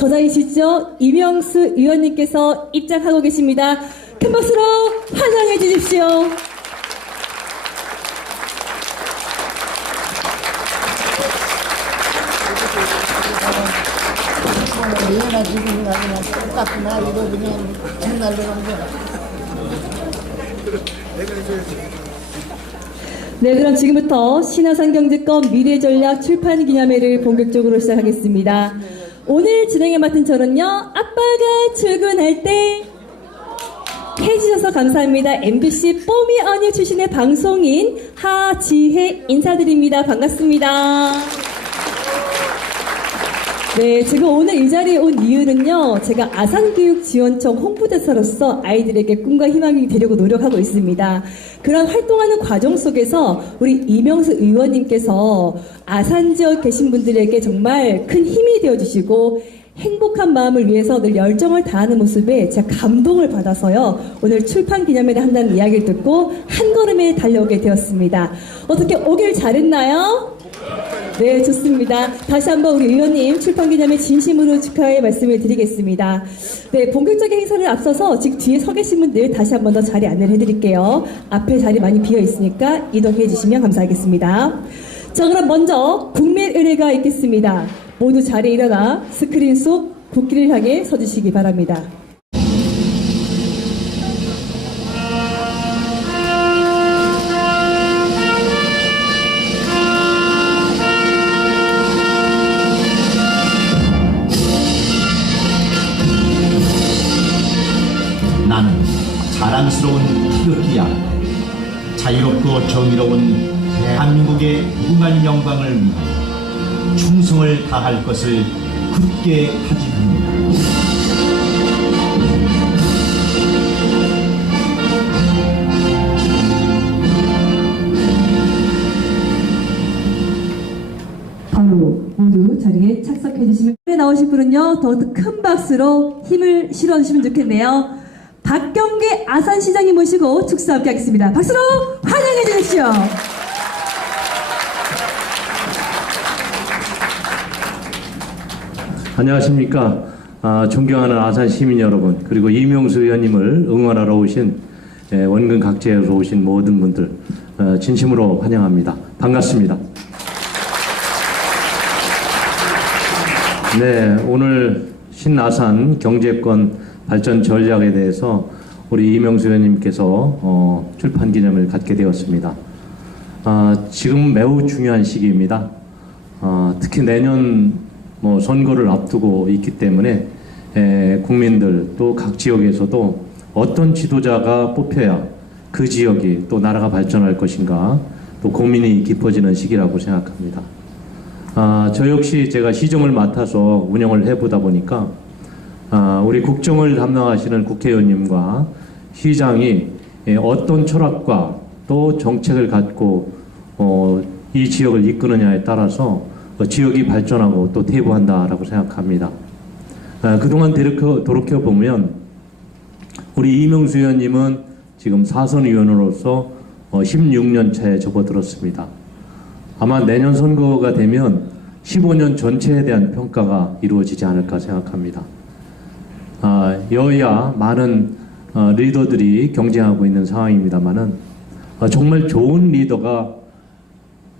저자이시죠? 이명수 의원님께서 입장하고 계십니다. 큰 박수로 환영해 주십시오. 얘나 지금 나 그냥 똑같구나 이거 그냥 정말로 한 거야. 네, 그럼 지금부터 신화산경제권 미래전략 출판기념회를 본격적으로 시작하겠습니다. 오늘 진행에 맡은 저는요, 아빠가 출근할 때 해주셔서 감사합니다. MBC 뽀미 언니 출신의 방송인 하지혜 인사드립니다. 반갑습니다. 네, 제가 오늘 이 자리에 온 이유는요, 제가 아산교육지원청 홍보대사로서 아이들에게 꿈과 희망을 되려고 노력하고 있습니다. 그런 활동하는 과정 속에서 우리 이명수 의원님께서 아산 지역 계신 분들에게 정말 큰 힘이 되어주시고 행복한 마음을 위해서 늘 열정을 다하는 모습에 제가 감동을 받아서요, 오늘 출판 기념회를 한다는 이야기를 듣고 한 걸음에 달려오게 되었습니다. 어떻게 오길 잘했나요? 네, 좋습니다. 다시 한번 우리 의원님 출판기념회 진심으로 축하의 말씀을 드리겠습니다. 네, 본격적인 행사를 앞서서 지금 뒤에 서 계신 분들 다시 한 번 더 자리 안내를 해드릴게요. 앞에 자리 많이 비어 있으니까 이동해 주시면 감사하겠습니다. 자, 그럼 먼저 국민의례가 있겠습니다. 모두 자리에 일어나 스크린 속 국기를 향해 서주시기 바랍니다. 나는 자랑스러운 태극기야. 자유롭고 정의로운 대한민국의 무궁한 영광을 위하여 충성을 다할 것을 굳게 다짐합니다. 바로 모두 자리에 착석해 주시면 나오실 분은요, 더욱더 큰 박수로 힘을 실어주시면 좋겠네요. 박경계 아산시장님 모시고 축사 함께 하겠습니다. 박수로 환영해 주십시오. 안녕하십니까. 존경하는 아산 시민 여러분, 그리고 이명수 의원님을 응원하러 오신 원근 각지에서 오신 모든 분들 진심으로 환영합니다. 반갑습니다. 네, 오늘 신아산 경제권 발전 전략에 대해서 우리 이명수 의원님께서 출판 기념을 갖게 되었습니다. 지금 매우 중요한 시기입니다. 특히 내년 선거를 앞두고 있기 때문에 국민들 또 각 지역에서도 어떤 지도자가 뽑혀야 그 지역이 또 나라가 발전할 것인가 또 고민이 깊어지는 시기라고 생각합니다. 저 역시 제가 시정을 맡아서 운영을 해보다 보니까 우리 국정을 담당하시는 국회의원님과 시장이 어떤 철학과 또 정책을 갖고 이 지역을 이끄느냐에 따라서 지역이 발전하고 또 퇴보한다라고 생각합니다. 그동안 돌이켜보면 우리 이명수 의원님은 지금 사선 의원으로서 16년 차에 접어들었습니다. 아마 내년 선거가 되면 15년 전체에 대한 평가가 이루어지지 않을까 생각합니다. 여야 많은 리더들이 경쟁하고 있는 상황입니다만은 정말 좋은 리더가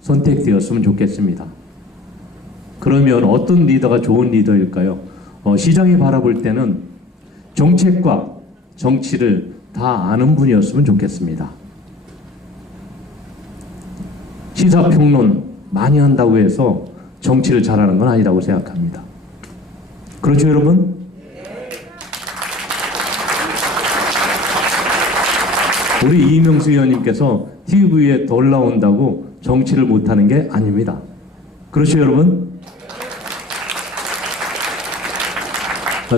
선택되었으면 좋겠습니다. 그러면 어떤 리더가 좋은 리더일까요? 시장이 바라볼 때는 정책과 정치를 다 아는 분이었으면 좋겠습니다. 시사평론 많이 한다고 해서 정치를 잘하는 건 아니라고 생각합니다. 그렇죠, 여러분? 우리 이명수 의원님께서 TV에 덜 나온다고 정치를 못하는 게 아닙니다. 그렇죠, 여러분?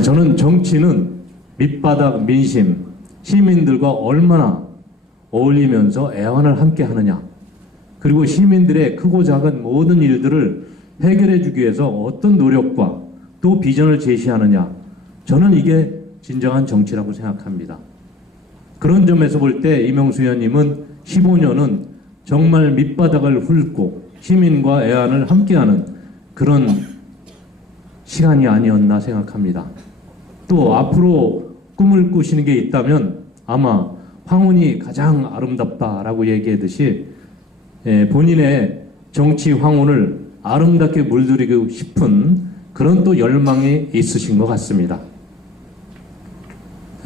저는 정치는 밑바닥 민심, 시민들과 얼마나 어울리면서 애환을 함께 하느냐, 그리고 시민들의 크고 작은 모든 일들을 해결해 주기 위해서 어떤 노력과 또 비전을 제시하느냐, 저는 이게 진정한 정치라고 생각합니다. 그런 점에서 볼 때 이명수 의원님은 15년은 정말 밑바닥을 훑고 시민과 애환을 함께하는 그런 시간이 아니었나 생각합니다. 또 앞으로 꿈을 꾸시는 게 있다면 아마 황혼이 가장 아름답다라고 얘기하듯이 본인의 정치 황혼을 아름답게 물들이고 싶은 그런 또 열망이 있으신 것 같습니다.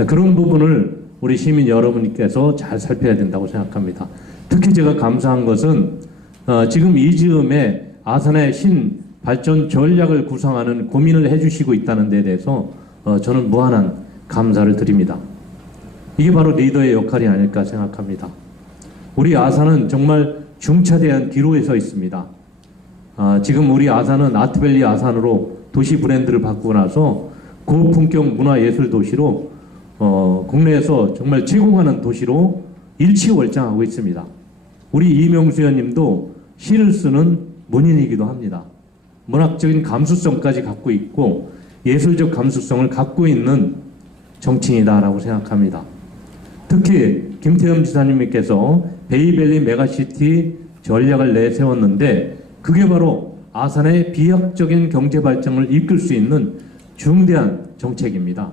그런 부분을 우리 시민 여러분께서 잘 살펴야 된다고 생각합니다. 특히 제가 감사한 것은 지금 이 즈음에 아산의 신발전 전략을 구상하는 고민을 해주시고 있다는 데 대해서 저는 무한한 감사를 드립니다. 이게 바로 리더의 역할이 아닐까 생각합니다. 우리 아산은 정말 중차대한 기로에 서 있습니다. 지금 우리 아산은 아트밸리 아산으로 도시 브랜드를 바꾸고 나서 고품격 문화예술 도시로 국내에서 정말 최고 가는 도시로 일치월장하고 있습니다. 우리 이명수 의원님도 시를 쓰는 문인이기도 합니다. 문학적인 감수성까지 갖고 있고 예술적 감수성을 갖고 있는 정치인이다라고 생각합니다. 특히 김태흠 지사님께서 베이밸리 메가시티 전략을 내세웠는데 그게 바로 아산의 비약적인 경제 발전을 이끌 수 있는 중대한 정책입니다.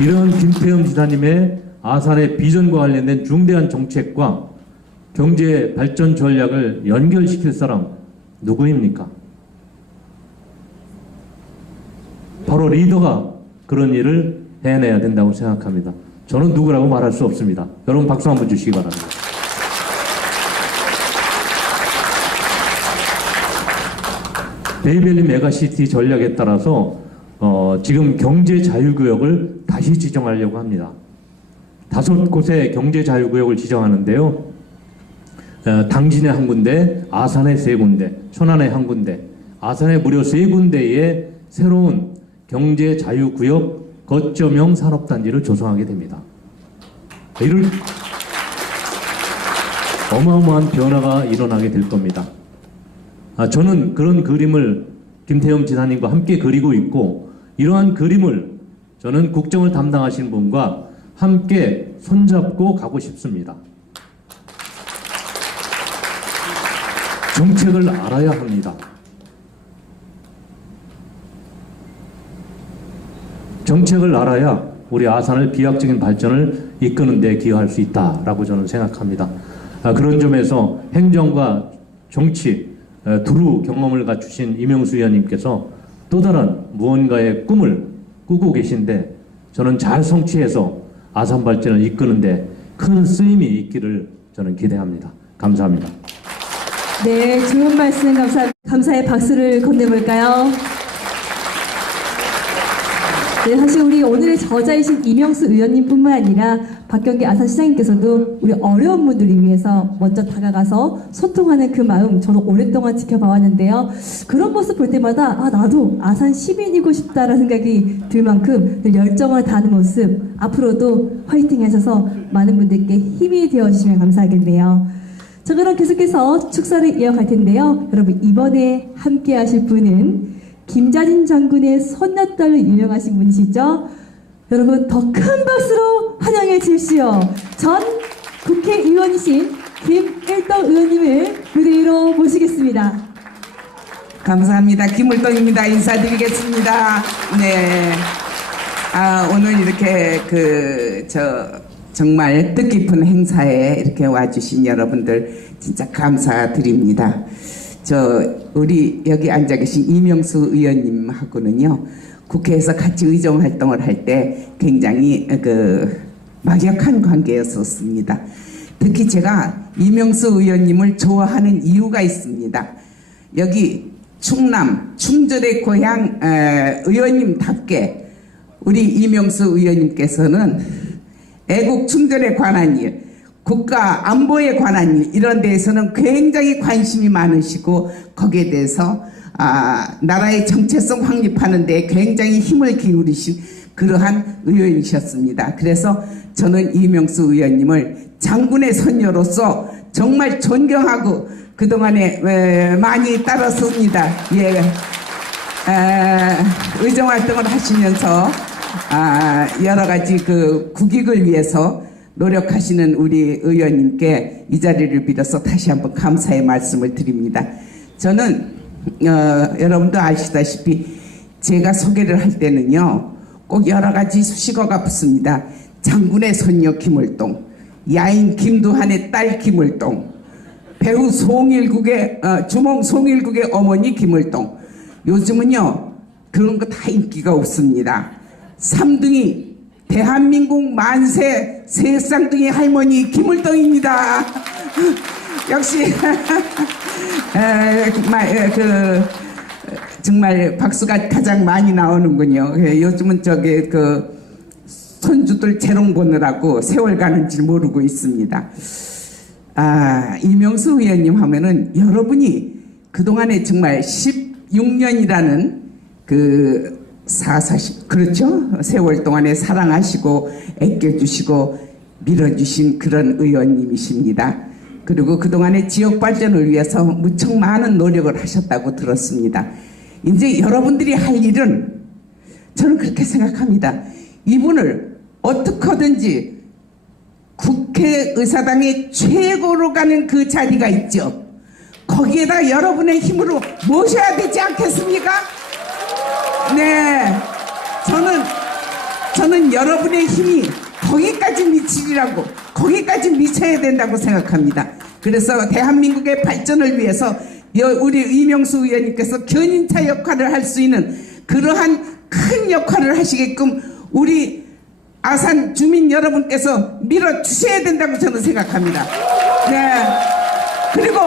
이런 김태흠 지사님의 아산의 비전과 관련된 중대한 정책과 경제 발전 전략을 연결시킬 사람 누구입니까? 바로 리더가 그런 일을 해내야 된다고 생각합니다. 저는 누구라고 말할 수 없습니다. 여러분 박수 한번 주시기 바랍니다. 베이밸리 메가시티 전략에 따라서 지금 경제 자유구역을 다시 지정하려고 합니다. 5곳의 경제 자유구역을 지정하는데요. 당진에 한 군데, 아산에 3군데, 천안에 한 군데, 아산에 무려 3군데의 새로운 경제 자유구역 거점형 산업단지를 조성하게 됩니다. 이를 어마어마한 변화가 일어나게 될 겁니다. 저는 그런 그림을 김태흠 지사님과 함께 그리고 있고 이러한 그림을 저는 국정을 담당하신 분과 함께 손잡고 가고 싶습니다. 정책을 알아야 합니다. 정책을 알아야 우리 아산을 비약적인 발전을 이끄는 데 기여할 수 있다라고 저는 생각합니다. 그런 점에서 행정과 정치 두루 경험을 갖추신 이명수 의원님께서 또 다른 무언가의 꿈을 꾸고 계신데 저는 잘 성취해서 아산 발전을 이끄는데 큰 쓰임이 있기를 저는 기대합니다. 감사합니다. 네, 좋은 말씀 감사의 박수를 건네볼까요? 네, 사실 우리 오늘의 저자이신 이명수 의원님뿐만 아니라 박경기 아산시장님께서도 우리 어려운 분들을 위해서 먼저 다가가서 소통하는 그 마음 저도 오랫동안 지켜봐왔는데요. 그런 모습 볼 때마다 나도 아산 시민이고 싶다라는 생각이 들 만큼 늘 열정을 다하는 모습 앞으로도 화이팅 하셔서 많은 분들께 힘이 되어주시면 감사하겠네요. 자, 그럼 계속해서 축사를 이어갈 텐데요. 여러분 이번에 함께 하실 분은 김자진 장군의 손녀딸로 유명하신 분이시죠? 여러분 더 큰 박수로 환영해 주십시오. 전 국회의원이신 김일동 의원님을 무대 위로 모시겠습니다. 감사합니다. 김을동입니다. 인사드리겠습니다. 네. 오늘 이렇게 정말 뜻깊은 행사에 이렇게 와주신 여러분들 진짜 감사드립니다. 우리 여기 앉아 계신 이명수 의원님하고는요, 국회에서 같이 의정 활동을 할 때 굉장히 막역한 관계였었습니다. 특히 제가 이명수 의원님을 좋아하는 이유가 있습니다. 여기 충남, 충절의 고향 의원님답게 우리 이명수 의원님께서는 애국 충절에 관한 일, 국가 안보에 관한 일 이런 데에서는 굉장히 관심이 많으시고 거기에 대해서 나라의 정체성 확립하는 데 굉장히 힘을 기울이신 그러한 의원이셨습니다. 그래서 저는 이명수 의원님을 장군의 손녀로서 정말 존경하고 그동안에 많이 따랐습니다. 예. 의정 활동을 하시면서 여러 가지 국익을 위해서 노력하시는 우리 의원님께 이 자리를 빌어서 다시 한번 감사의 말씀을 드립니다. 저는 여러분도 아시다시피 제가 소개를 할 때는요 꼭 여러 가지 수식어가 붙습니다. 장군의 손녀 김을동, 야인 김두한의 딸 김을동, 배우 송일국의 주몽 송일국의 어머니 김을동. 요즘은요 그런 거 다 인기가 없습니다. 삼둥이 대한민국 만세 세 쌍둥이 할머니 김을동입니다. 역시 정말 박수가 가장 많이 나오는군요. 요즘은 저기 손주들 재롱 보느라고 세월 가는 줄 모르고 있습니다. 이명수 의원님 하면은 여러분이 그동안에 정말 16년이라는 그렇죠? 세월 동안에 사랑하시고 아껴주시고 밀어주신 그런 의원님이십니다. 그리고 그동안의 지역 발전을 위해서 무척 많은 노력을 하셨다고 들었습니다. 이제 여러분들이 할 일은 저는 그렇게 생각합니다. 이분을 어떻게든지 국회의사당의 최고로 가는 그 자리가 있죠. 거기에다 여러분의 힘으로 모셔야 되지 않겠습니까? 네, 저는 여러분의 힘이 거기까지 미치리라고, 거기까지 미쳐야 된다고 생각합니다. 그래서 대한민국의 발전을 위해서 우리 이명수 의원님께서 견인차 역할을 할 수 있는 그러한 큰 역할을 하시게끔 우리 아산 주민 여러분께서 밀어주셔야 된다고 저는 생각합니다. 네, 그리고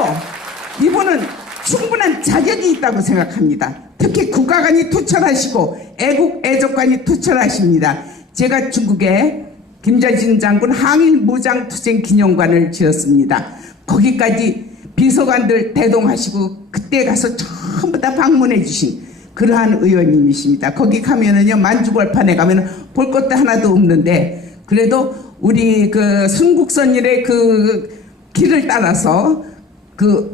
이분은 충분한 자격이 있다고 생각합니다. 특히 국가관이 투철하시고 애국 애족관이 투철하십니다. 제가 중국에 김자진 장군 항일 무장 투쟁 기념관을 지었습니다. 거기까지 비서관들 대동하시고 그때 가서 전부 다 방문해 주신 그러한 의원님이십니다. 거기 가면은요 만주벌판에 가면은 볼 것도 하나도 없는데 그래도 우리 순국선열의 길을 따라서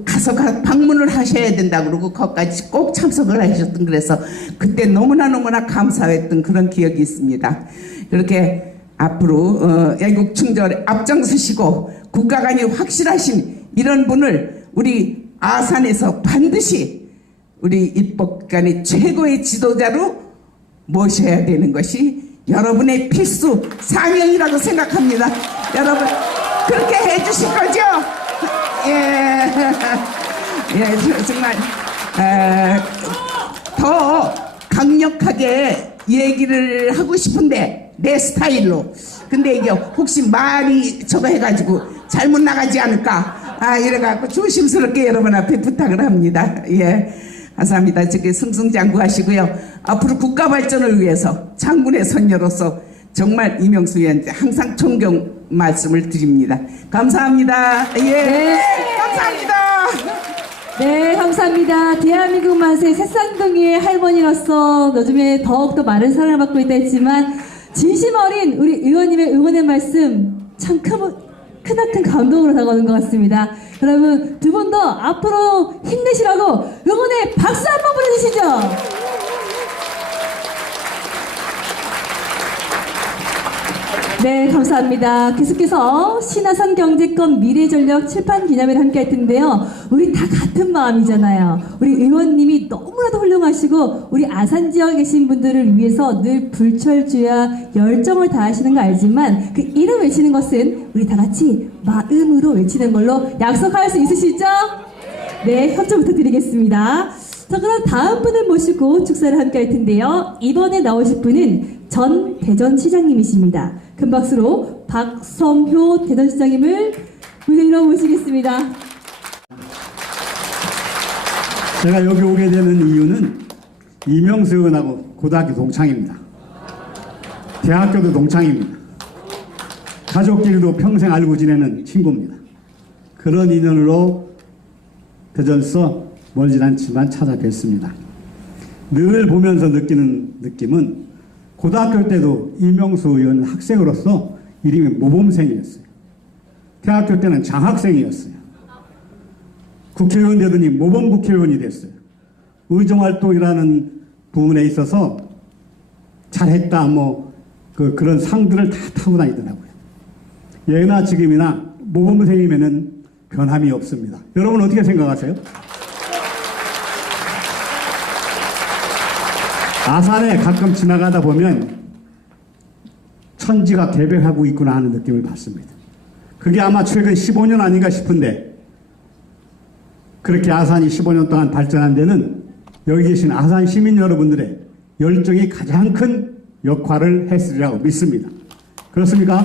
가서 방문을 하셔야 된다 그러고 거기까지 꼭 참석을 하셨던 그래서 그때 너무나 감사했던 그런 기억이 있습니다. 그렇게 앞으로 애국 충전에 앞장서시고 국가관이 확실하신 이런 분을 우리 아산에서 반드시 우리 입법관의 최고의 지도자로 모셔야 되는 것이 여러분의 필수 사명이라고 생각합니다. 여러분 그렇게 해주실 거죠? 예, 정말 더 강력하게 얘기를 하고 싶은데 내 스타일로. 근데 이게 혹시 말이 저거 해가지고 잘못 나가지 않을까? 이래갖고 조심스럽게 여러분 앞에 부탁을 합니다. 예, 감사합니다. 저기 승승장구하시고요. 앞으로 국가 발전을 위해서 장군의 선녀로서 정말 이명수 의원한테 항상 존경 말씀을 드립니다. 감사합니다. 예, 네. 감사합니다. 네, 감사합니다. 대한민국 만세 새쌍둥이의 할머니로서 요즘에 더욱더 많은 사랑을 받고 있다 했지만 진심 어린 우리 의원님의 응원의 말씀 참 크나큰 감동으로 다가오는 것 같습니다. 여러분 두 분 더 앞으로 힘내시라고 응원의 박수 한번 보내주시죠. 네, 감사합니다. 계속해서 신화산 경제권 미래전략 칠판 기념회를 함께 할 텐데요. 우리 다 같은 마음이잖아요. 우리 의원님이 너무나도 훌륭하시고 우리 아산 지역에 계신 분들을 위해서 늘 불철주야 열정을 다하시는 거 알지만 그 이름 외치는 것은 우리 다 같이 마음으로 외치는 걸로 약속할 수 있으시죠? 네, 협조 부탁드리겠습니다. 자, 그럼 다음 분을 모시고 축사를 함께 할 텐데요. 이번에 나오실 분은 전 대전시장님이십니다. 큰 박수로 박성효 대전시장님을 무대로 모시겠습니다. 제가 여기 오게 되는 이유는 이명수 의원하고 고등학교 동창입니다. 대학교도 동창입니다. 가족끼리도 평생 알고 지내는 친구입니다. 그런 인연으로 대전서 멀진 않지만 찾아뵙습니다. 늘 보면서 느끼는 느낌은 고등학교 때도 이명수 의원 학생으로서 이름이 모범생이었어요. 대학교 때는 장학생이었어요. 국회의원 되더니 모범 국회의원이 됐어요. 의정활동이라는 부분에 있어서 잘했다 그런 상들을 다 타고 다니더라고요. 예나 지금이나 모범생임에는 변함이 없습니다. 여러분 어떻게 생각하세요? 아산에 가끔 지나가다 보면 천지가 개벽하고 있구나 하는 느낌을 받습니다. 그게 아마 최근 15년 아닌가 싶은데, 그렇게 아산이 15년 동안 발전한 데는 여기 계신 아산 시민 여러분들의 열정이 가장 큰 역할을 했으리라고 믿습니다. 그렇습니까?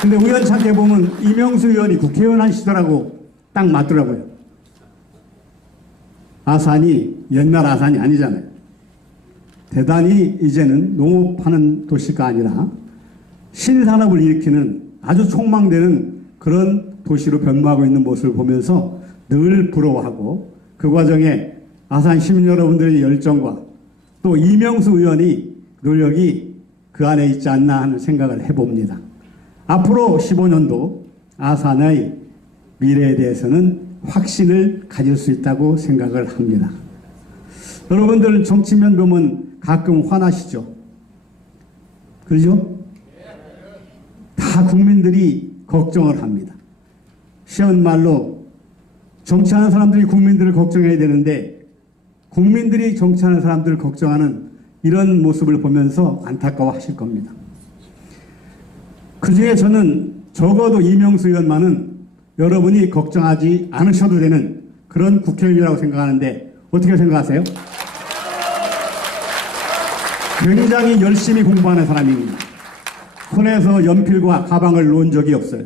근데 우연찮게 보면 이명수 의원이 국회의원 한 시절하고 딱 맞더라고요. 아산이 옛날 아산이 아니잖아요. 대단히 이제는 농업하는 도시가 아니라 신산업을 일으키는 아주 촉망되는 그런 도시로 변모하고 있는 모습을 보면서 늘 부러워하고, 그 과정에 아산 시민 여러분들의 열정과 또 이명수 의원이 노력이 그 안에 있지 않나 하는 생각을 해봅니다. 앞으로 15년도 아산의 미래에 대해서는 확신을 가질 수 있다고 생각을 합니다. 여러분들 정치면 보면 가끔 화나시죠? 그러죠? 다 국민들이 걱정을 합니다. 쉬운 말로 정치하는 사람들이 국민들을 걱정해야 되는데, 국민들이 정치하는 사람들을 걱정하는 이런 모습을 보면서 안타까워하실 겁니다. 그 중에 저는 적어도 이명수 의원만은 여러분이 걱정하지 않으셔도 되는 그런 국회의원이라고 생각하는데, 어떻게 생각하세요? 굉장히 열심히 공부하는 사람입니다. 손에서 연필과 가방을 놓은 적이 없어요.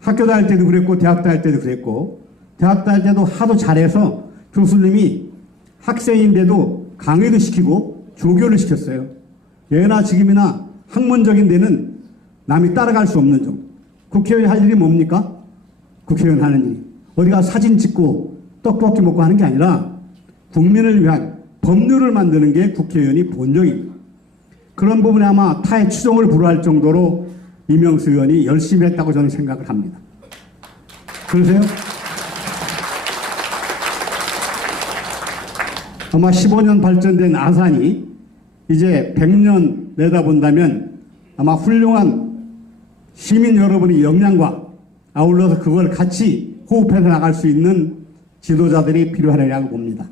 학교 다닐 때도 그랬고 대학 다닐 때도 그랬고, 대학 다닐 때도 하도 잘해서 교수님이 학생인데도 강의도 시키고 조교를 시켰어요. 예나 지금이나 학문적인 데는 남이 따라갈 수 없는 정도. 국회의원 할 일이 뭡니까? 국회의원 하는 일이 어디가 사진 찍고 떡볶이 먹고 하는 게 아니라 국민을 위한 법률을 만드는 게 국회의원이 본적입니다. 그런 부분에 아마 타의 추종을 불허할 정도로 이명수 의원이 열심히 했다고 저는 생각을 합니다. 그러세요? 아마 15년 발전된 아산이 이제 100년 내다본다면 아마 훌륭한 시민 여러분의 역량과 아울러서 그걸 같이 호흡해서 나갈 수 있는 지도자들이 필요하리라고 봅니다.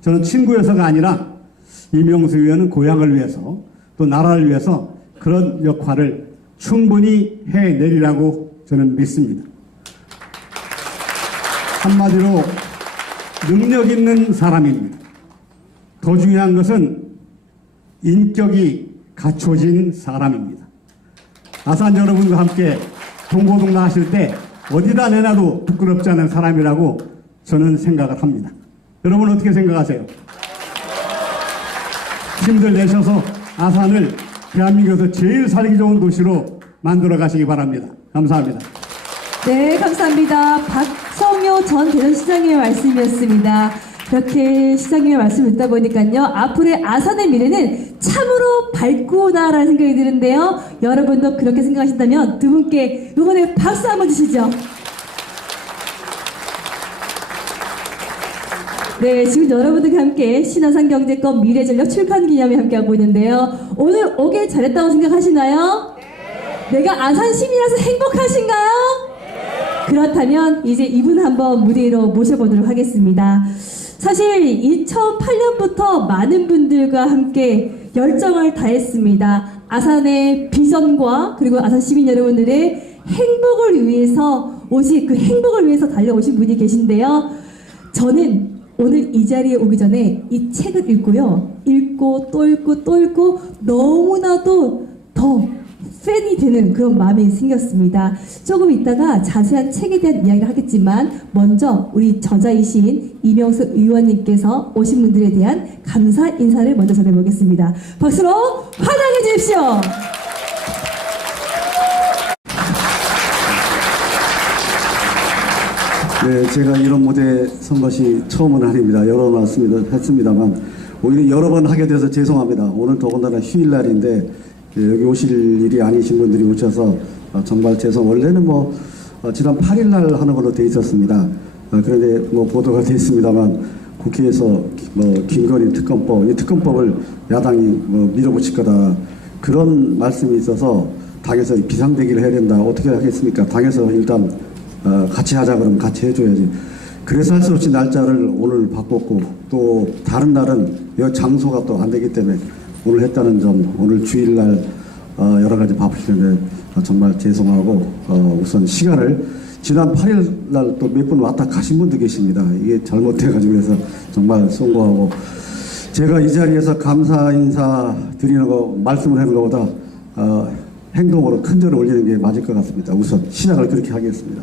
저는 친구여서가 아니라 이명수 의원은 고향을 위해서 또 나라를 위해서 그런 역할을 충분히 해내리라고 저는 믿습니다. 한마디로 능력 있는 사람입니다. 더 중요한 것은 인격이 갖춰진 사람입니다. 아산 여러분과 함께 동고동락 하실 때 어디다 내놔도 부끄럽지 않은 사람이라고 저는 생각을 합니다. 여러분 어떻게 생각하세요? 힘들 내셔서 아산을 대한민국에서 제일 살기 좋은 도시로 만들어 가시기 바랍니다. 감사합니다. 네, 감사합니다. 박성효 전 대전시장님의 말씀이었습니다. 그렇게 시장님의 말씀을 듣다 보니까요, 앞으로의 아산의 미래는 참으로 밝구나라는 생각이 드는데요. 여러분도 그렇게 생각하신다면 두 분께 응원의 박수 한번 주시죠. 네, 지금 여러분들과 함께 신한산경제권 미래전략 출판 기념회 함께하고 있는데요. 오늘 오길 잘했다고 생각하시나요? 네. 내가 아산 시민이라서 행복하신가요? 네. 그렇다면 이제 이분 한번 무대 위로 모셔보도록 하겠습니다. 사실 2008년부터 많은 분들과 함께 열정을 다했습니다. 아산의 비전과 그리고 아산 시민 여러분들의 행복을 위해서 오직 그 행복을 위해서 달려오신 분이 계신데요. 저는 오늘 이 자리에 오기 전에 이 책을 읽고요. 읽고 또 읽고 또 읽고 너무나도 더 팬이 되는 그런 마음이 생겼습니다. 조금 있다가 자세한 책에 대한 이야기를 하겠지만 먼저 우리 저자이신 이명수 의원님께서 오신 분들에 대한 감사 인사를 먼저 전해보겠습니다. 박수로 환영해 주십시오. 네, 제가 이런 무대에 선 것이 처음은 아닙니다. 여러 번 했습니다만 오히려 여러 번 하게 돼서 죄송합니다. 오늘 더군다나 휴일날인데 여기 오실 일이 아니신 분들이 오셔서 정말 원래는 지난 8일날 하는 걸로 돼 있었습니다. 그런데 보도가 됐습니다만 국회에서 김건희 특검법, 이 특검법을 야당이 밀어붙일 거다 그런 말씀이 있어서 당에서 비상대기를 해야 된다. 어떻게 하겠습니까? 당에서 일단 같이 하자 그러면 같이 해줘야지. 그래서 할 수 없이 날짜를 오늘 바꿨고 또 다른 날은 이 장소가 또 안 되기 때문에 오늘 했다는 점, 오늘 주일날 여러 가지 바쁘실 텐데 정말 죄송하고 우선 시간을 지난 8일 날 또 몇 분 왔다 가신 분도 계십니다. 이게 잘못돼가지고 그래서 정말 송구하고 제가 이 자리에서 감사 인사 드리는 거 말씀을 하는 것보다 행동으로 큰 절을 올리는 게 맞을 것 같습니다. 우선 시작을 그렇게 하겠습니다.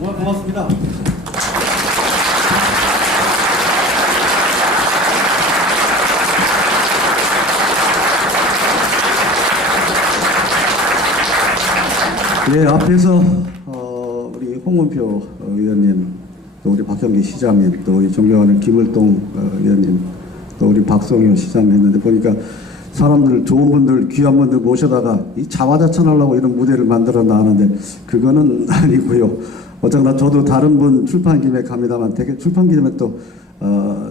고맙습니다. 네, 앞에서 우리 홍문표 의원님, 또 우리 박형기 시장님, 또 우리 존경하는 김을동 의원님, 또 우리 박성효 시장님 했는데 보니까 사람들, 좋은 분들, 귀한 분들 모셔다가 이 자화자찬하려고 이런 무대를 만들었나 하는데 그거는 아니고요. 어쨌거나 저도 다른 분 출판 김에 갑니다만 되게 출판 김에 또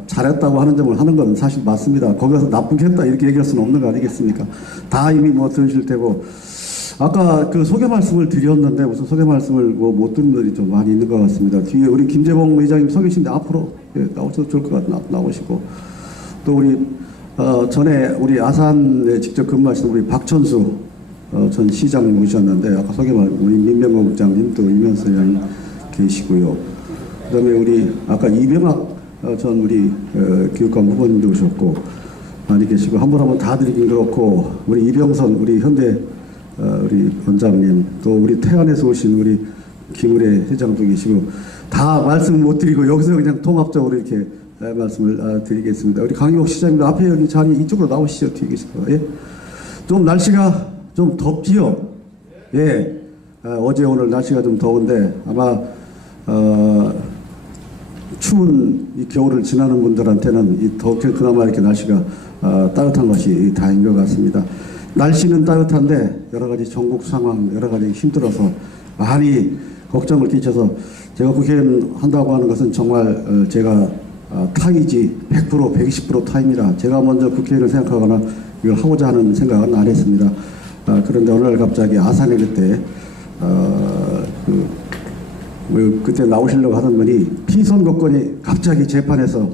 잘했다고 하는 점을 하는 건 사실 맞습니다. 거기 가서 나쁘게 했다 이렇게 얘기할 수는 없는 거 아니겠습니까? 다 이미 뭐 들으실 테고 아까 그 소개 말씀을 드렸는데 무슨 소개 말씀을 못 듣는 분들이 좀 많이 있는 것 같습니다. 뒤에 우리 김재봉 의장님 서 계신데 앞으로 나오셔도 좋을 것 같아요. 나오시고 또 우리 전에 우리 아산에 직접 근무하시는 우리 박천수 전 시장님 오셨는데 아까 소개말 우리 민병호 국장님 또 이면서 의장님 계시고요. 그다음에 우리 아까 이병학 전 우리 교육감 후보님도 오셨고 많이 계시고 한 분 한 분 다 드리긴 그렇고 우리 이병선 우리 현대 우리 원장님 또 우리 태안에서 오신 우리 김의례 회장도 계시고 다 말씀 못 드리고 여기서 그냥 통합적으로 이렇게 말씀을 드리겠습니다. 우리 강희옥 시장님도 앞에 여기 자리 이쪽으로 나오시죠. 뒤에 계시고 예. 좀 날씨가 좀 덥지요. 예. 어제 오늘 날씨가 좀 더운데 아마 추운 이 겨울을 지나는 분들한테는 이 덥게 그나마 이렇게 날씨가 따뜻한 것이 다행인 것 같습니다. 날씨는 따뜻한데 여러 가지 전국 상황 여러 가지 힘들어서 많이 걱정을 끼쳐서 제가 국회의원 한다고 하는 것은 정말 제가 타이지 100% 120% 타입니다. 제가 먼저 국회의원을 생각하거나 이걸 하고자 하는 생각은 안 했습니다. 그런데 어느 날 갑자기 아산에 그때 그때 나오시려고 하던 분이 피선거권이 갑자기 재판에서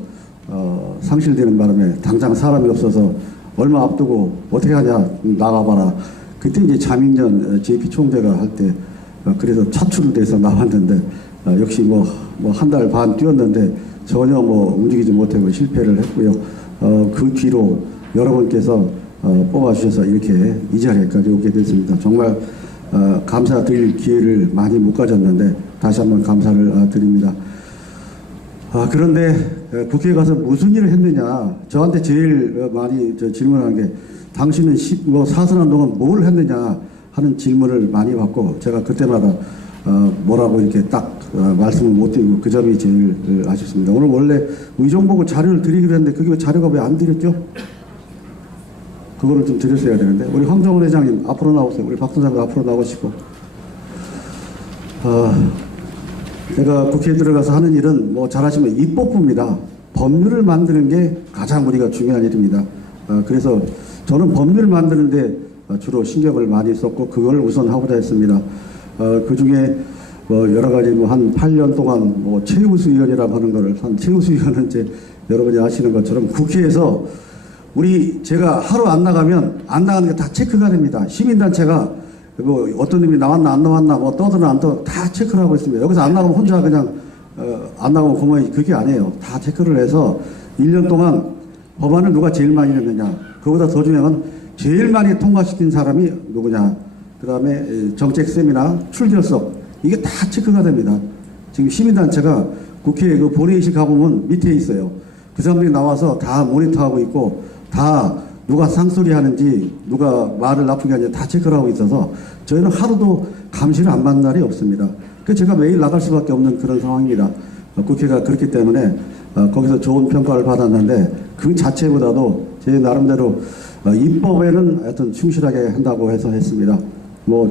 상실되는 바람에 당장 사람이 없어서 얼마 앞두고 어떻게 하냐 나가봐라. 그때 이제 자민련 JP 총재가 할 때 그래서 차출돼서 나왔는데 역시 뭐 한 달 반 뛰었는데 전혀 움직이지 못하고 실패를 했고요. 그 뒤로 여러분께서 뽑아주셔서 이렇게 이 자리까지 오게 됐습니다. 정말 감사드릴 기회를 많이 못 가졌는데 다시 한번 감사를 드립니다. 그런데 국회에 가서 무슨 일을 했느냐 저한테 제일 많이 질문하는 게 당신은 사선한 동안 뭘 했느냐 하는 질문을 많이 받고 제가 그때마다 뭐라고 이렇게 딱 말씀을 못 드리고 그 점이 제일 아쉽습니다. 오늘 원래 의정보고 자료를 드리기로 했는데 그게 왜 자료가 왜 안 드렸죠? 그거를 좀 드렸어야 되는데 우리 황정원 회장님 앞으로 나오세요. 우리 박 소장님 앞으로 나오시고 제가 국회에 들어가서 하는 일은 잘하시면 입법부입니다. 법률을 만드는 게 가장 우리가 중요한 일입니다. 그래서 저는 법률을 만드는데 주로 신경을 많이 썼고 그걸 우선 하고자 했습니다. 그 중에 여러 가지 한 8년 동안 최우수 의원이라고 하는 거를 한 최우수 의원은 이제 여러분이 아시는 것처럼 국회에서 제가 하루 안 나가면 안 나가는 게 다 체크가 됩니다. 시민단체가 어떤 놈이 나왔나 안 나왔나 떠드나 안 떠 다 체크를 하고 있습니다. 여기서 안 나가면 혼자 그냥 안 나가면 그만이 그게 아니에요. 다 체크를 해서 1년 동안 법안을 누가 제일 많이 냈느냐 그보다 더 중요한 건 제일 많이 통과시킨 사람이 누구냐 그 다음에 정책 세미나 출결석 이게 다 체크가 됩니다. 지금 시민단체가 국회에 그 본회의실 가보면 밑에 있어요. 그 사람들이 나와서 다 모니터하고 있고 다 누가 상소리 하는지 누가 말을 나쁘게 하는지 다 체크를 하고 있어서 저희는 하루도 감시를 안 받는 날이 없습니다. 그래서 제가 매일 나갈 수밖에 없는 그런 상황입니다. 국회가 그렇기 때문에 거기서 좋은 평가를 받았는데 그 자체보다도 제 나름대로 입법에는 하여튼 충실하게 한다고 해서 했습니다.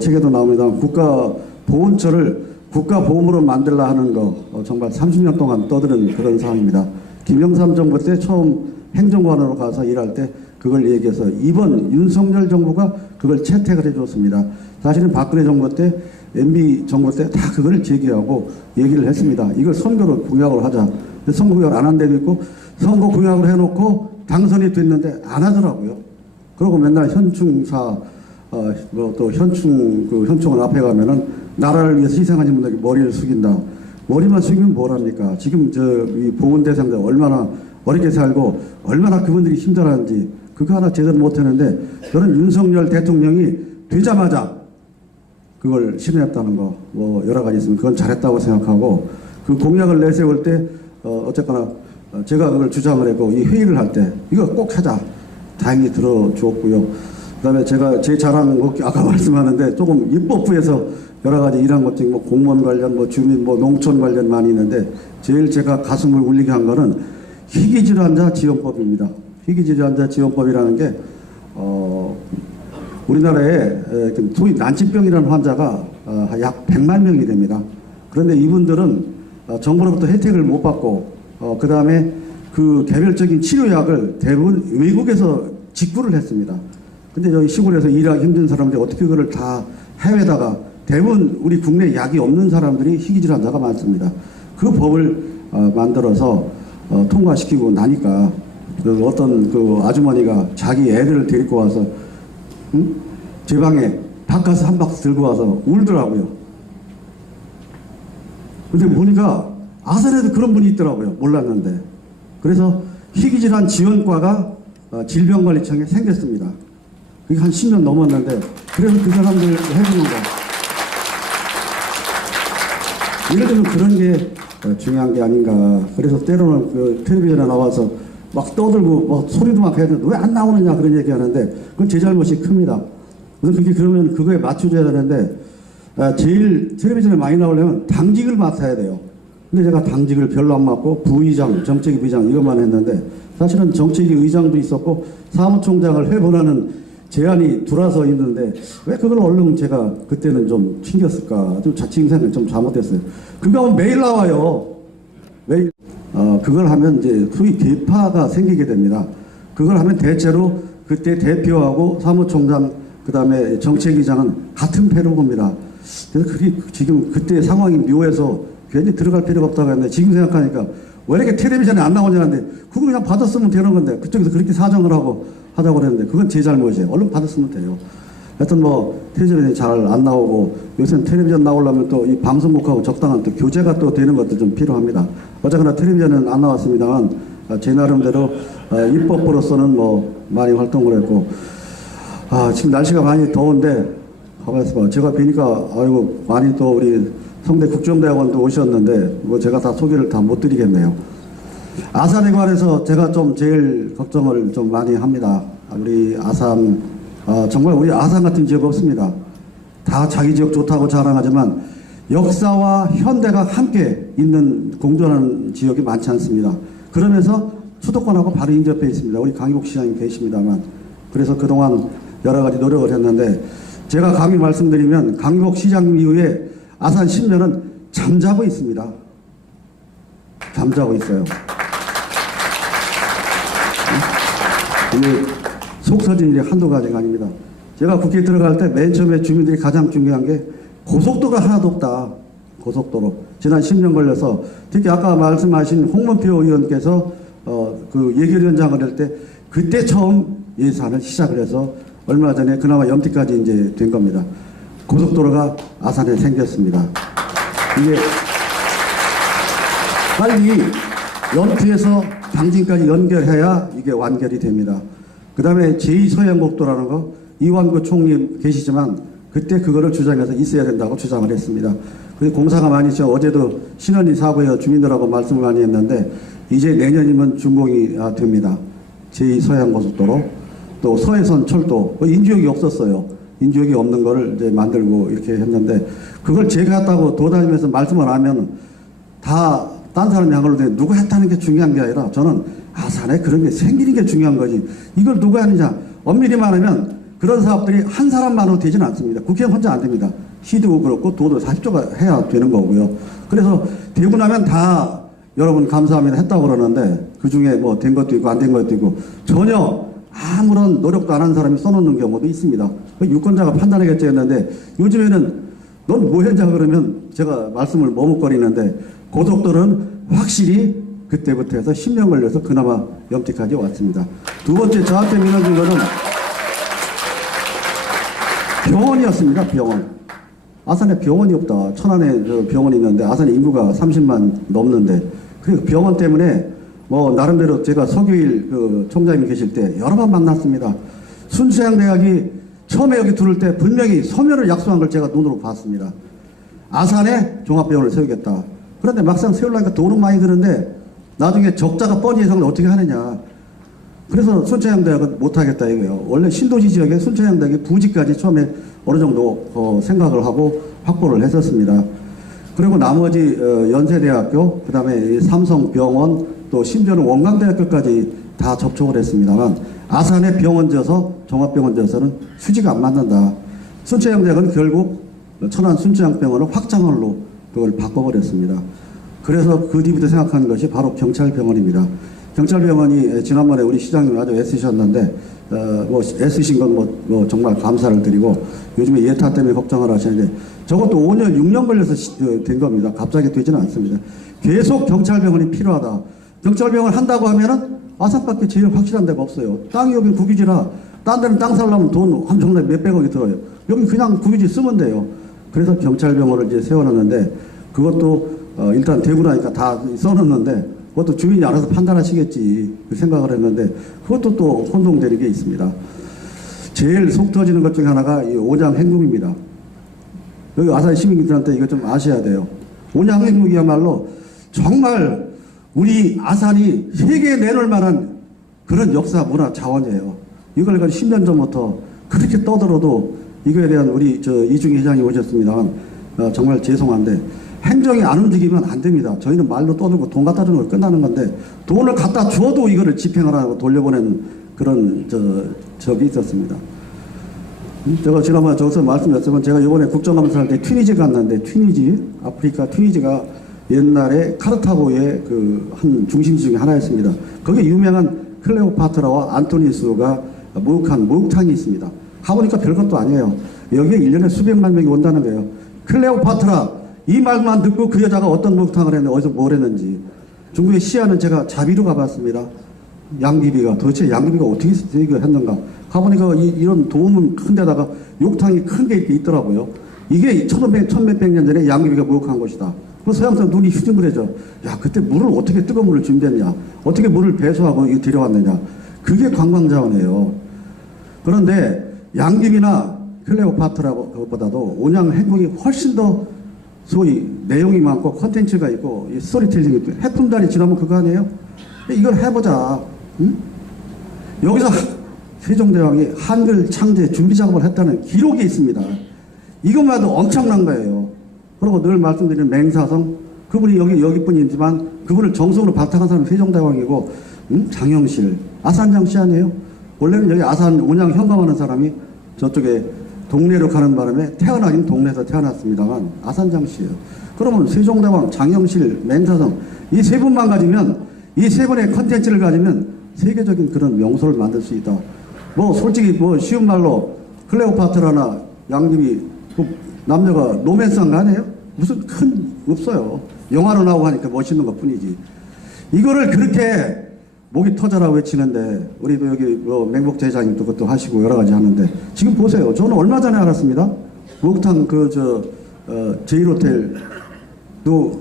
책에도 나옵니다. 국가보훈처를 국가보험으로 만들라 하는 거 정말 30년 동안 떠드는 그런 상황입니다. 김영삼 정부 때 처음 행정관으로 가서 일할 때 그걸 얘기해서 이번 윤석열 정부가 그걸 채택을 해줬습니다. 사실은 박근혜 정부 때, MB 정부 때 다 그걸 제기하고 얘기를 했습니다. 이걸 선거로 공약으로 하자. 근데 선거 공약을 안 한 데도 있고 선거 공약으로 해놓고 당선이 됐는데 안 하더라고요. 그리고 맨날 현충사, 또 현충원 앞에 가면은 나라를 위해서 희생하신 분들에게 머리를 숙인다. 머리만 숙이면 뭐랍니까? 지금 이 보훈 대상자 얼마나 어렵게 살고 얼마나 그분들이 힘들어하는지 그거 하나 제대로 못했는데 저는 윤석열 대통령이 되자마자 그걸 실현했다는 거 뭐 여러 가지 있으면 그건 잘했다고 생각하고 그 공약을 내세울 때 어쨌거나 제가 그걸 주장을 했고 이 회의를 할 때 이거 꼭 하자 다행히 들어주었고요. 그다음에 제가 제 자랑 아까 말씀하는데 조금 입법부에서 여러 가지 일한 것 중에 뭐 공무원 관련 뭐 주민 뭐 농촌 관련 많이 있는데 제일 제가 가슴을 울리게 한 거는 희귀질환자 지원법입니다. 희귀질환자 지원법이라는 게 우리나라에 소위 난치병이라는 환자가 약 100만 명이 됩니다. 그런데 이분들은 정부로부터 혜택을 못 받고 그 다음에 그 개별적인 치료약을 대부분 외국에서 직구를 했습니다. 근데 저희 시골에서 일하기 힘든 사람들이 어떻게 그걸 다 해외다가 대부분 우리 국내 약이 없는 사람들이 희귀질 환자가 많습니다. 그 법을 만들어서 통과시키고 나니까 그 어떤 그 아주머니가 자기 애들을 데리고 와서 제 방에 바카스 한 박스 들고 와서 울더라고요. 근데 보니까 아산에도 그런 분이 있더라고요. 몰랐는데. 그래서 희귀질환 지원과가 질병관리청에 생겼습니다. 그게 한 10년 넘었는데 그래서 그 사람들 해주는 거. 예를 들면 그런 게 중요한 게 아닌가. 그래서 때로는 그 텔레비전에 나와서 막 떠들고 뭐 소리도 막 해야 되는데 왜 안 나오느냐 그런 얘기 하는데 그건 제 잘못이 큽니다. 그래서 그게 그러면 그거에 맞춰줘야 되는데 제일 텔레비전에 많이 나오려면 당직을 맡아야 돼요. 근데 제가 당직을 별로 안 맡고 부의장, 정책위 부의장 이것만 했는데 사실은 정책위 의장도 있었고 사무총장을 해보라는 제안이 들어서 있는데 왜 그걸 얼른 제가 그때는 좀 챙겼을까? 좀 자칭생을 좀 잘못했어요. 그거 하면 매일 나와요. 매일. 그걸 하면 이제 소위 계파가 생기게 됩니다. 그걸 하면 대체로 그때 대표하고 사무총장 그 다음에 정책위장은 같은 패로 봅니다. 그래서 그게 지금 그때 상황이 묘해서 괜히 들어갈 필요가 없다고 했는데 지금 생각하니까 왜 이렇게 텔레비전에 안 나오냐는데 그거 그냥 받았으면 되는 건데 그쪽에서 그렇게 사정을 하고 하자고 그랬는데 그건 제 잘못이에요. 얼른 받았으면 돼요. 하여튼 뭐 텔레비전이 잘 안 나오고 요새는 텔레비전 나오려면 또 이 방송국하고 적당한 또 교제가 또 되는 것도 좀 필요합니다. 어쨌거나 텔레비전은 안 나왔습니다만 제 나름대로 입법부로서는 뭐 많이 활동을 했고 지금 날씨가 많이 더운데 가만있어 봐. 제가 뵈니까 아이고 많이 또 우리 성대 국정대학원도 오셨는데 뭐 제가 다 소개를 다 못 드리겠네요. 아산에 관해서 제가 좀 제일 걱정을 좀 많이 합니다. 우리 아산 정말 우리 아산 같은 지역 없습니다. 다 자기 지역 좋다고 자랑하지만 역사와 현대가 함께 있는 공존하는 지역이 많지 않습니다. 그러면서 수도권하고 바로 인접해 있습니다. 우리 강희국 시장님 계십니다만 그래서 그동안 여러 가지 노력을 했는데 제가 감히 말씀드리면 강희국 시장 이후에 아산 신면은 잠자고 있습니다. 잠자고 있어요. 이게 속 터진 일이 한두 가지가 아닙니다. 제가 국회에 들어갈 때 맨 처음에 주민들이 가장 중요한 게 고속도로가 하나도 없다. 고속도로. 지난 10년 걸려서 특히 아까 말씀하신 홍문표 의원께서 그 예결위원장을 할 때 그때 처음 예산을 시작을 해서 얼마 전에 그나마 염티까지 이제 된 겁니다. 고속도로가 아산에 생겼습니다. 이게 빨리 염티에서 당진까지 연결해야 이게 완결이 됩니다. 그 다음에 제2서해안국도라는 거 이완구 총리 계시지만 그때 그거를 주장해서 있어야 된다고 주장을 했습니다. 그래서 공사가 많이 있죠. 어제도 신원리 사고에 주민들하고 말씀을 많이 했는데 이제 내년이면 준공이 됩니다. 제2서해안고속도로 또 서해선 철도 인주역이 없었어요. 인주역이 없는 거를 이제 만들고 이렇게 했는데 그걸 제가 했다고 도다니면서 말씀을 하면 다 딴 사람이 한 걸로 돼 누가 했다는 게 중요한 게 아니라 저는 아산에 그런 게 생기는 게 중요한 거지 이걸 누가 하느냐 엄밀히 말하면 그런 사업들이 한 사람만으로 되지는 않습니다. 국회의원 혼자 안 됩니다. 시도 그렇고 도도 40조가 해야 되는 거고요. 그래서 되고 나면 다 여러분 감사합니다 했다고 그러는데 그 중에 뭐 된 것도 있고 안 된 것도 있고 전혀 아무런 노력도 안 한 사람이 써놓는 경우도 있습니다. 유권자가 판단하겠지 했는데 요즘에는 넌 뭐 했냐 그러면 제가 말씀을 머뭇거리는데 고속도로는 확실히 그때부터 해서 10년 걸려서 그나마 염택하게 왔습니다. 두 번째 저한테 민원준 거는 병원이었습니다. 병원. 아산에 병원이 없다. 천안에 병원이 있는데 아산에 인구가 30만 넘는데 그 병원 때문에 뭐 나름대로 제가 서규일 그 총장님 계실 때 여러 번 만났습니다. 순천향대학이 처음에 여기 들을 때 분명히 서면을 약속한 걸 제가 눈으로 봤습니다. 아산에 종합병원을 세우겠다. 그런데 막상 세우려니까 돈은 많이 드는데 나중에 적자가 뻔히 예상을 어떻게 하느냐. 그래서 순천향대학은 못하겠다 이거예요. 원래 신도시 지역에 순천향대학이 부지까지 처음에 어느 정도 생각을 하고 확보를 했었습니다. 그리고 나머지 연세대학교, 그 다음에 삼성병원, 또 심지어는 원광대학교까지 다 접촉을 했습니다만 아산에 병원 지어서 종합병원 지어서는 수지가 안 맞는다. 순천향대학은 결국 천안 순천향병원을 확장원로 그걸 바꿔버렸습니다. 그래서 그 뒤부터 생각하는 것이 바로 경찰병원입니다. 경찰병원이 지난번에 우리 시장님 아주 애쓰셨는데 뭐 애쓰신 건 뭐 정말 감사를 드리고 요즘에 예타 때문에 걱정을 하시는데 저것도 5년 6년 걸려서 된 겁니다. 갑자기 되지는 않습니다. 계속 경찰병원이 필요하다. 경찰병원 한다고 하면은 아산밖에 제일 확실한 데가 없어요. 땅이 여기 국유지라 딴 데는 땅 살려면 돈 엄청나게 몇백억이 들어요. 여기 그냥 국유지 쓰면 돼요. 그래서 경찰병원을 이제 세워놨는데 그것도 일단 되고 나니까 다 써놨는데 그것도 주민이 알아서 판단하시겠지 생각을 했는데 그것도 또 혼동되는 게 있습니다. 제일 속 터지는 것 중에 하나가 이 오장 행궁입니다. 여기 아산 시민들한테 이거 좀 아셔야 돼요. 오장 행궁이야말로 정말 우리 아산이 세계에 내놓을 만한 그런 역사 문화 자원이에요. 이걸 가지고 10년 전부터 그렇게 떠들어도 이거에 대한 우리 이중희 회장이 오셨습니다만 정말 죄송한데 행정이 안 움직이면 안 됩니다. 저희는 말로 떠들고 돈 갖다 주는 걸 끝나는 건데 돈을 갖다 줘도 이거를 집행을 하고 돌려보내는 그런 적이 있었습니다. 제가 지난번에 저기서 말씀드렸지만 제가 이번에 국정감사할 때 튀니지 갔는데 아프리카 튀니지가 옛날에 카르타고의 그 한 중심지 중에 하나였습니다. 거기에 유명한 클레오파트라와 안토니우스가 목욕한 목욕탕이 있습니다. 가보니까 별것도 아니에요. 여기에 1년에 수백만 명이 온다는 거예요. 클레오파트라 이 말만 듣고 그 여자가 어떤 목욕탕을 했는지 어디서 뭘 했는지 중국의 시야는 제가 자비로 가봤습니다. 양귀비가 도대체 양귀비가 어떻게 이걸 했는가 가보니까 이런 도움은 큰 데다가 욕탕이 큰 게 이렇게 있더라고요. 이게 천몇백 년 전에 양귀비가 목욕한 곳이다. 그래서 서양사람 눈이 휘둥그레져. 야 그때 물을 어떻게 뜨거운 물을 준비했냐 어떻게 물을 배수하고 이거 데려왔느냐 그게 관광자원이에요. 그런데 양귀비나 클레오파트라고 그것보다도 온양 행궁이 훨씬 더 소위 내용이 많고 컨텐츠가 있고 스토리텔링이 있고 해품다리 지나면 그거 아니에요? 이걸 해보자. 응? 여기서 세종대왕이 한글 창제 준비 작업을 했다는 기록이 있습니다. 이것만 해도 엄청난 거예요. 그리고 늘 말씀드리는 맹사성 그분이 여기 분이지만 그분을 정성으로 바탕한 사람이 세종대왕이고 장영실 아산장씨 아니에요? 원래는 여기 아산 온양 현감하는 사람이 저쪽에 동네로 가는 바람에 태어나긴 동네에서 태어났습니다만 아산장씨예요. 그러면 세종대왕, 장영실, 맹사성 이 세 분만 가지면 이 세 분의 컨텐츠를 가지면 세계적인 그런 명소를 만들 수 있다. 뭐 솔직히 뭐 쉬운 말로 클레오파트라나 양귀비 그 남녀가 로맨스한 거 아니에요? 무슨 큰 없어요. 영화로 나오고 하니까 멋있는 것 뿐이지. 이거를 그렇게 목이 터져라 외치는데 우리도 여기 뭐 맹목제장님도 그것도 하시고 여러 가지 하는데 지금 보세요. 저는 얼마 전에 알았습니다. 목욕탕 제일호텔도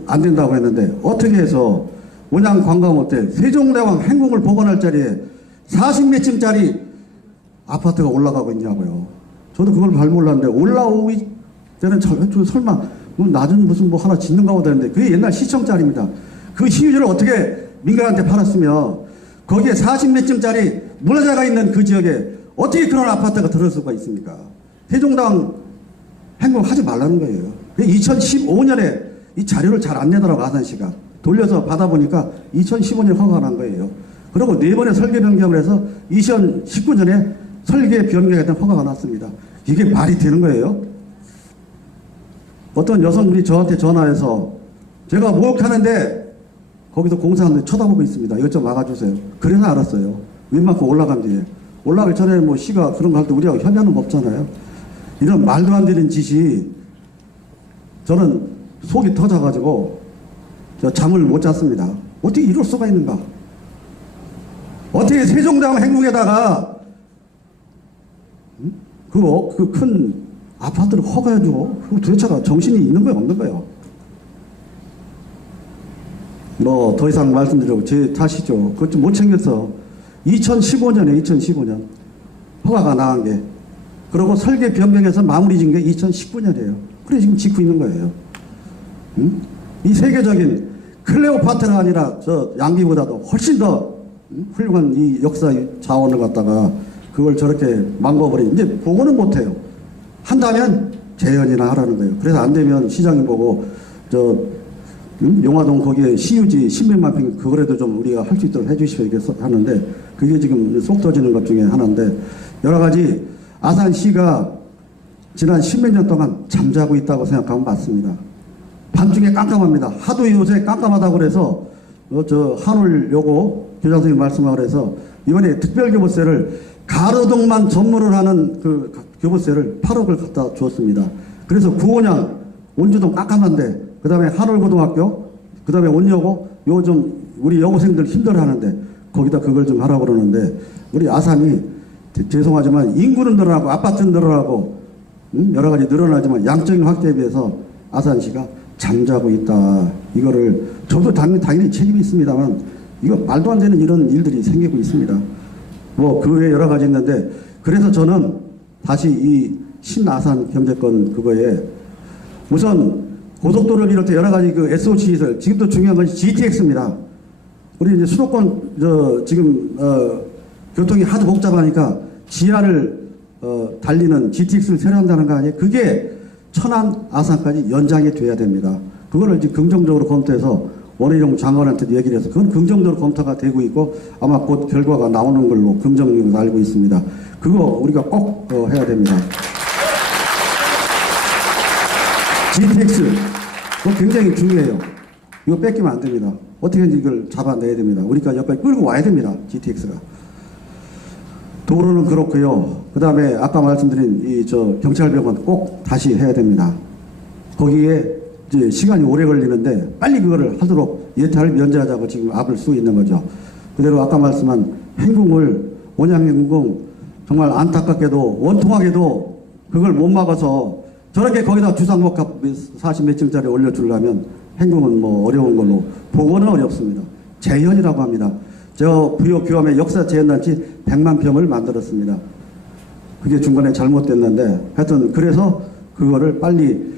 안 된다고 했는데 어떻게 해서 온양 관광호텔 세종대왕 행궁을 복원할 자리에 40몇 층짜리 아파트가 올라가고 있냐고요. 저도 그걸 잘 몰랐는데 올라오기 때는 설마 낮은 무슨 뭐 하나 짓는가 보다 했는데 그게 옛날 시청짜리입니다. 그 시유지를 어떻게 민간한테 팔았으며 거기에 40몇 층짜리 문화재가 있는 그 지역에 어떻게 그런 아파트가 들어올 수가 있습니까? 세종대왕 행궁 하지 말라는 거예요. 2015년에 이 자료를 잘 안 내더라고 아산시가. 돌려서 받아보니까 2015년에 허가가 난 거예요. 그리고 4번의 설계 변경을 해서 2019년에 설계 변경에 대한 허가가 났습니다. 이게 말이 되는 거예요? 어떤 여성분이 저한테 전화해서 제가 목욕하는데 거기서 공사하는데 쳐다보고 있습니다. 이것 좀 막아주세요. 그래서 알았어요. 웬만큼 올라간 뒤에. 올라가기 전에 뭐 시가 그런 거 할 때 우리하고 협의하는 거 없잖아요. 이런 말도 안 되는 짓이 저는 속이 터져가지고 저 잠을 못 잤습니다. 어떻게 이럴 수가 있는가? 어떻게 세종대왕 행궁에다가 그 큰 아파트를 허가해주고 그 도대체가 정신이 있는 거야 없는 거예요? 뭐 더 이상 말씀드리고 제 탓이죠. 그것 좀 못 챙겼어. 2015년 허가가 나간 게. 그리고 설계 변경해서 마무리 진 게 2019년이에요. 그래 지금 짓고 있는 거예요. 응? 이 세계적인 클레오파트라가 아니라 저 양기보다도 훨씬 더 훌륭한 이 역사 자원을 갖다가 그걸 저렇게 망가버리니 이제 보고는 못해요. 한다면 재현이나 하라는 거예요. 그래서 안 되면 시장님 보고 용화동 거기에 시유지 10몇만 평 그거라도 좀 우리가 할 수 있도록 해주시오 이렇게 하는데 그게 지금 속 터지는 것 중에 하나인데 여러 가지 아산시가 지난 10몇 년 동안 잠자고 있다고 생각하면 맞습니다. 밤중에 깜깜합니다. 하도 요새 깜깜하다고 그래서 저 한울 요거 교장 선생님 말씀하고 그래서 이번에 특별교부세를 가로등만 전문을 하는 그 교부세를 8억을 갖다 주었습니다. 그래서 구원양 온주동 깜깜한데 그 다음에 한울고등학교 그 다음에 온여고 요즘 우리 여고생들 힘들어하는데 거기다 그걸 좀 하라고 그러는데 우리 아산이 죄송하지만 인구는 늘어나고 아파트는 늘어나고 여러 가지 늘어나지만 양적인 확대에 비해서 아산시가 잠자고 있다. 이거를 저도 당연히 책임이 있습니다만 이거 말도 안 되는 이런 일들이 생기고 있습니다. 뭐 그 외에 여러 가지 있는데 그래서 저는 다시 이 신아산 경제권 그거에 우선 고속도로를 비롯해 여러 가지 그 SOC 시설 지금도 중요한 것이 GTX입니다. 우리 이제 수도권 지금 교통이 하도 복잡하니까 지하를 달리는 GTX를 새로 한다는 거 아니에요? 그게 천안 아산까지 연장이 돼야 됩니다. 그거를 이제 긍정적으로 검토해서 원희룡 장관한테도 얘기를 해서 그건 긍정적으로 검토가 되고 있고 아마 곧 결과가 나오는 걸로 긍정적으로 알고 있습니다. 그거 우리가 꼭 해야 됩니다. GTX 그거 굉장히 중요해요. 이거 뺏기면 안 됩니다. 어떻게든지 이걸 잡아내야 됩니다. 우리가 여기까지 끌고 와야 됩니다. GTX가. 도로는 그렇고요. 그 다음에 아까 말씀드린 이 경찰병원 꼭 다시 해야 됩니다. 거기에 이제 시간이 오래 걸리는데 빨리 그거를 하도록 예탈을 면제하자고 지금 앞을 쓰고 있는 거죠. 그대로 아까 말씀한 행궁을 온양행궁 정말 안타깝게도 원통하게도 그걸 못 막아서 저렇게 거기다 주상복합 40몇 층짜리 올려주려면 행궁은 뭐 어려운 걸로 복원은 어렵습니다. 재현이라고 합니다. 저 부여교함의 역사 재현단지 100만 평을 만들었습니다. 그게 중간에 잘못됐는데 하여튼 그래서 그거를 빨리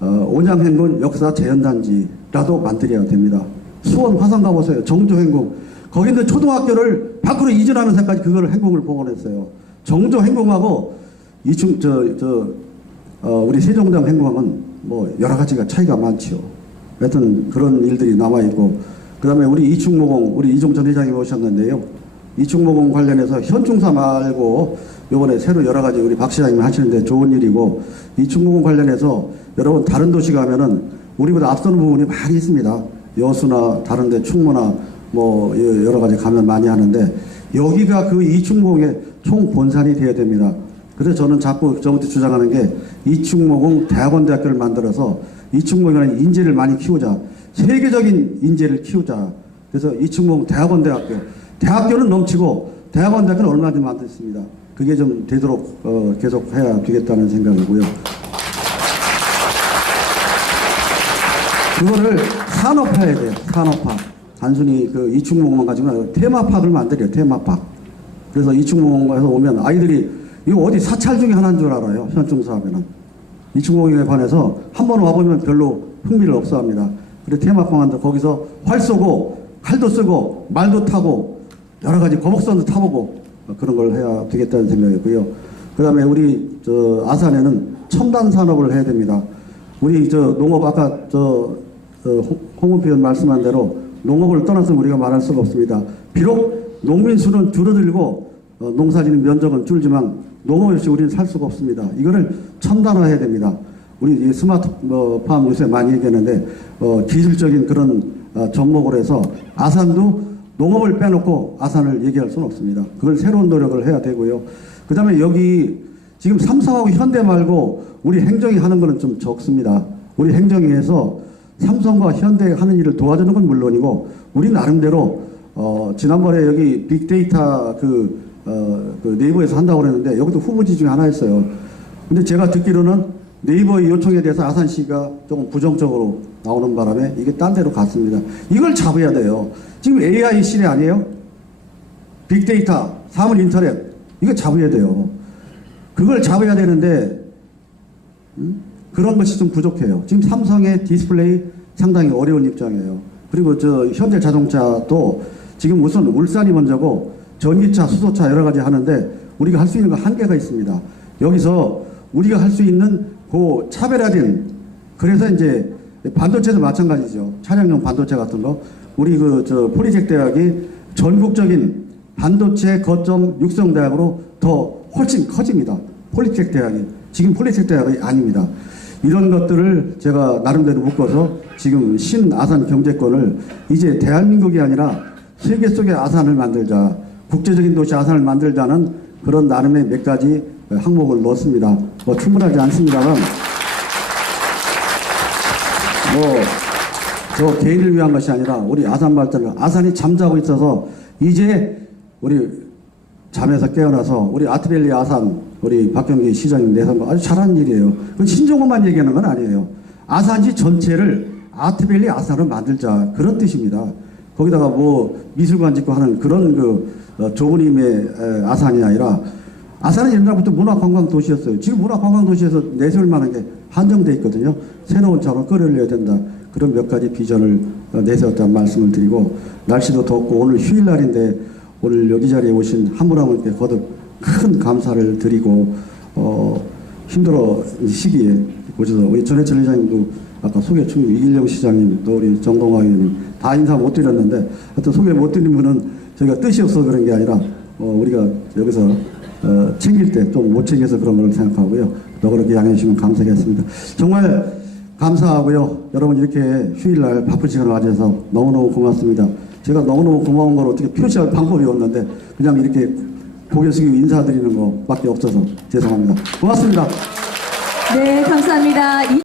온양행궁 역사 재현단지라도 만들어야 됩니다. 수원 화성 가보세요. 정조행궁 거기 있는 초등학교를 밖으로 이전하면서까지 그걸 행궁을 복원했어요. 정조행궁하고 우리 세종대왕 행궁하고는 뭐 여러 가지가 차이가 많지요. 하여튼 그런 일들이 남아있고 그 다음에 우리 이충모공 우리 이종천 회장이 오셨는데요. 이충모공 관련해서 현충사 말고 요번에 새로 여러 가지 우리 박 시장님이 하시는데 좋은 일이고 이충모공 관련해서 여러분 다른 도시 가면은 우리보다 앞서는 부분이 많이 있습니다. 여수나 다른데 충무나 뭐 여러 가지 가면 많이 하는데 여기가 그 이충모공의 총 본산이 되어야 됩니다. 그래서 저는 자꾸 저부터 주장하는 게 이충모공 대학원대학교를 만들어서 이충모공이라는 인재를 많이 키우자. 세계적인 인재를 키우자. 그래서 이충모공 대학원대학교. 대학교는 넘치고 대학원대학교는 얼마든지 만들었습니다. 그게 좀 되도록 계속 해야 되겠다는 생각이고요. 그거를 산업화해야 돼요. 산업화. 단순히 그 이충모공만 가지고는 아니라 테마파크를 만들어요. 테마파크. 그래서 이충모공에서 오면 아이들이 이거 어디 사찰 중에 하나인 줄 알아요. 현충사 하면은. 이충모공에 관해서 한번 와보면 별로 흥미를 없어합니다. 그래서 테마파크인데 거기서 활 쏘고 칼도 쓰고 말도 타고 여러 가지 거북선도 타보고 그런 걸 해야 되겠다는 생각이고요. 그 다음에 우리 아산에는 첨단 산업을 해야 됩니다. 우리 농업 아까 홍문표 의원 말씀한 대로 농업을 떠나서 우리가 말할 수가 없습니다. 비록 농민 수는 줄어들고 농사짓는 면적은 줄지만 농업 없이 우리는 살 수가 없습니다. 이거를 첨단화해야 됩니다. 우리 스마트팜 요새 많이 얘기하는데 기술적인 그런 접목을 해서 아산도 농업을 빼놓고 아산을 얘기할 수는 없습니다. 그걸 새로운 노력을 해야 되고요. 그 다음에 여기 지금 삼성하고 현대 말고 우리 행정이 하는 거는 좀 적습니다. 우리 행정이 해서 삼성과 현대가 하는 일을 도와주는 건 물론이고 우리 나름대로 지난번에 여기 빅데이터 그 네이버에서 한다고 그랬는데 여기도 후보지 중에 하나였어요. 근데 제가 듣기로는 네이버의 요청에 대해서 아산시가 조금 부정적으로 나오는 바람에 이게 딴 데로 갔습니다. 이걸 잡아야 돼요. 지금 AI 시대 아니에요? 빅데이터, 사물 인터넷 이거 잡아야 돼요. 그걸 잡아야 되는데 그런 것이 좀 부족해요. 지금 삼성의 디스플레이 상당히 어려운 입장이에요. 그리고 저 현대자동차도 지금 우선 울산이 먼저고 전기차, 수소차 여러 가지 하는데 우리가 할 수 있는 거 한계가 있습니다. 여기서 우리가 할 수 있는 그 차별화된 그래서 이제 반도체도 마찬가지죠. 차량용 반도체 같은 거 우리 폴리텍 대학이 전국적인 반도체 거점 육성 대학으로 더 훨씬 커집니다. 폴리텍 대학이 지금 폴리텍 대학이 아닙니다. 이런 것들을 제가 나름대로 묶어서 지금 신아산 경제권을 이제 대한민국이 아니라 세계 속의 아산을 만들자, 국제적인 도시 아산을 만들자는 그런 나름의 몇 가지 항목을 넣었습니다. 뭐 충분하지 않습니다만 저 개인을 위한 것이 아니라 우리 아산 발전을 아산이 잠자고 있어서 이제 우리 잠에서 깨어나서 우리 아트밸리 아산 우리 박경기 시장님 내선거 아주 잘하는 일이에요. 그건 신종호만 얘기하는 건 아니에요. 아산시 전체를 아트밸리 아산으로 만들자 그런 뜻입니다. 거기다가 뭐 미술관 짓고 하는 그런 좋은 힘의 아산이 아니라 아산은 옛날부터 문화관광 도시였어요. 지금 문화관광 도시에서 내세울 만한 게 한정돼 있거든요. 새로운 차로 끌어올려야 된다. 그런 몇 가지 비전을 내세웠다는 말씀을 드리고 날씨도 덥고 오늘 휴일날인데 오늘 여기 자리에 오신 한 분 한 분께 거듭 큰 감사를 드리고 힘들어 시기에 오셔서 우리 전해철 회장님도 아까 소개 충분 이길영 시장님 또 우리 정동화 의원님 다 인사 못 드렸는데 하여튼 소개 못 드린 분은 저희가 뜻이 없어서 그런 게 아니라 우리가 여기서 챙길 때 좀 못 챙겨서 그런 걸 생각하고요. 또 그렇게 양해해 주시면 감사하겠습니다. 정말 감사하고요. 여러분 이렇게 휴일날 바쁜 시간을 맞이해서 너무너무 고맙습니다. 제가 너무너무 고마운 걸 어떻게 표시할 방법이 없는데 그냥 이렇게 고개 숙이고 인사드리는 것밖에 없어서 죄송합니다. 고맙습니다. 네, 감사합니다.